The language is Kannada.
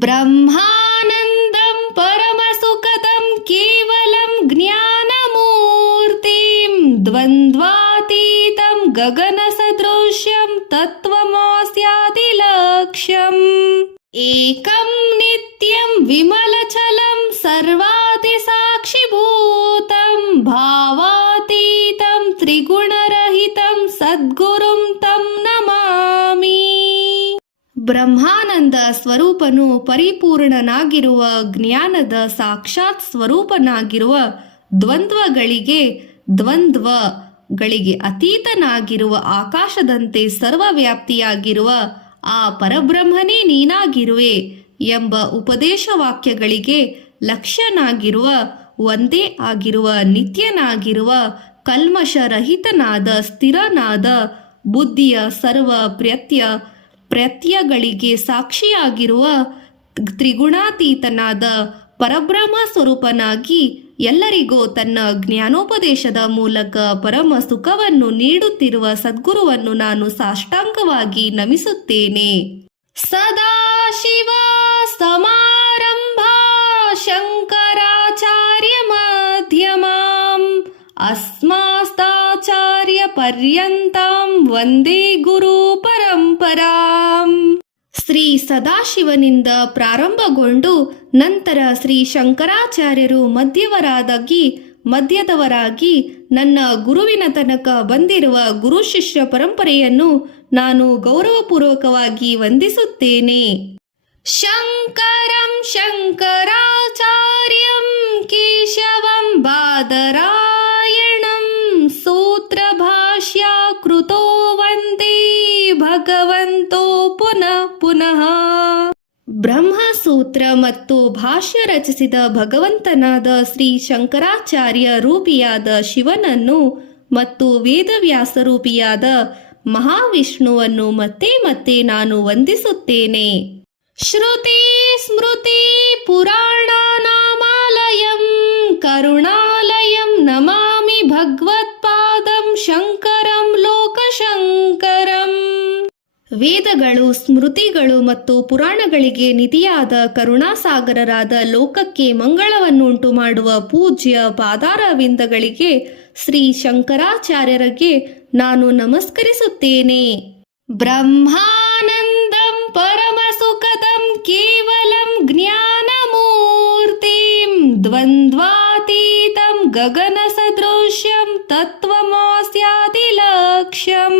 ಬ್ರಹ್ಮಾನಂದಂ ಪರಮಸುಖದಂ ಕೇವಲಂ ಜ್ಞಾನಮೂರ್ತಿಂ ದ್ವಂದ್ವಾತೀತಂ ಗಗನಸದೃಶ್ಯಂ ತತ್ವಮಸ್ಯಾದಿಲಕ್ಷ್ಯಂ ಏಕಂ ನಿತ್ಯಂ ವಿಮಲಚಲಂ ಸರ್ವಾದಿಸಾಕ್ಷಿಭೂತಂ ಭಾವಾತೀತಂ ತ್ರಿಗುಣರಹಿತಂ ಸದ್ಗುರುಂ ತಂ ನಮಾಮಿ. ಬ್ರಹ್ಮಾನಂದ ಸ್ವರೂಪನು ಪರಿಪೂರ್ಣನಾಗಿರುವ ಜ್ಞಾನದ ಸಾಕ್ಷಾತ್ ಸ್ವರೂಪನಾಗಿರುವ ದ್ವಂದ್ವಗಳಿಗೆ ಅತೀತನಾಗಿರುವ ಆಕಾಶದಂತೆ ಸರ್ವವ್ಯಾಪ್ತಿಯಾಗಿರುವ ಆ ಪರಬ್ರಹ್ಮನೇ ನೀನಾಗಿರುವೆ ಎಂಬ ಉಪದೇಶ ವಾಕ್ಯಗಳಿಗೆ ಲಕ್ಷ್ಯನಾಗಿರುವ ಒಂದೇ ಆಗಿರುವ ನಿತ್ಯನಾಗಿರುವ ಕಲ್ಮಶರಹಿತನಾದ ಸ್ಥಿರನಾದ ಬುದ್ಧಿಯ ಸರ್ವ ಪ್ರತ್ಯಗಳಿಗೆ ಸಾಕ್ಷಿಯಾಗಿರುವ ತ್ರಿಗುಣಾತೀತನಾದ ಪರಬ್ರಹ್ಮ ಸ್ವರೂಪನಾಗಿ ಎಲ್ಲರಿಗೂ ತನ್ನ ಜ್ಞಾನೋಪದೇಶದ ಮೂಲಕ ಪರಮ ಸುಖವನ್ನು ನೀಡುತ್ತಿರುವ ಸದ್ಗುರುವನ್ನು ನಾನು ಸಾಷ್ಟಾಂಗವಾಗಿ ನಮಿಸುತ್ತೇನೆ. ಸದಾಶಿವ ಸಮಾರಂಭಾ ಶಂಕರಾಚಾರ್ಯ ಮಧ್ಯಮಾಂ ಅಸ್ಮದಾಚಾರ್ಯ ಪರ್ಯಂತಾಂ ವಂದೇ ಗುರು ಪರಂಪರಾಂ. ಶ್ರೀ ಸದಾಶಿವನಿಂದ ಪ್ರಾರಂಭಗೊಂಡು ನಂತರ ಶ್ರೀ ಶಂಕರಾಚಾರ್ಯರು ಮಧ್ಯದವರಾಗಿ ನನ್ನ ಗುರುವಿನ ತನಕ ಬಂದಿರುವ ಗುರು ಶಿಷ್ಯ ಪರಂಪರೆಯನ್ನು ನಾನು ಗೌರವಪೂರ್ವಕವಾಗಿ ವಂದಿಸುತ್ತೇನೆ. ಶಂಕರಂ ಶಂಕರಾಚಾರ್ಯಂ ಕೇಶವಂ ಬಾದರಾಯಣಂ ಸೂತ್ರಭಾಷ್ಯ ಕೃತೋ ವಂದೇ ಭಗವಂತೋ ಪುನಃ ಪುನಃ. ಬ್ರಹ್ಮಸೂತ್ರ ಮತ್ತು ಭಾಷ್ಯ ರಚಿಸಿದ ಭಗವಂತನಾದ ಶ್ರೀ ಶಂಕರಾಚಾರ್ಯ ರೂಪಿಯಾದ ಶಿವನನ್ನು ಮತ್ತು ವೇದವ್ಯಾಸ ರೂಪಿಯಾದ ಮಹಾವಿಷ್ಣುವನ್ನು ಮತ್ತೆ ಮತ್ತೆ ನಾನು ವಂದಿಸುತ್ತೇನೆ. ಶ್ರುತಿ ಸ್ಮೃತಿ ಪುರಾಣಾನಾಮಾಲಯಂ ಕರುಣಾಲಯಂ ನಮಾಮಿ ಭಗವತ್ಪಾದಂ ಶಂಕರಂ ಲೋಕಶಂಕರಂ. ವೇದಗಳು, ಸ್ಮೃತಿಗಳು ಮತ್ತು ಪುರಾಣಗಳಿಗೆ ನಿಧಿಯಾದ ಕರುಣಾಸಾಗರರಾದ ಲೋಕಕ್ಕೆ ಮಂಗಳವನ್ನುಂಟು ಮಾಡುವ ಪೂಜ್ಯ ಪಾದಾರವಿಂದಗಳಿಗೆ ಶ್ರೀ ಶಂಕರಾಚಾರ್ಯರಿಗೆ ನಾನು ನಮಸ್ಕರಿಸುತ್ತೇನೆ. ಬ್ರಹ್ಮಾನಂದಂ ಪರಮಸುಖದಂ ಕೇವಲಂ ಜ್ಞಾನಮೂರ್ತಿಂ ದ್ವಂದ್ವಾತೀತಂ ಗಗನಸದೃಶ್ಯಂ ತತ್ವಮಸ್ಯಾದಿಲಕ್ಷ್ಯಂ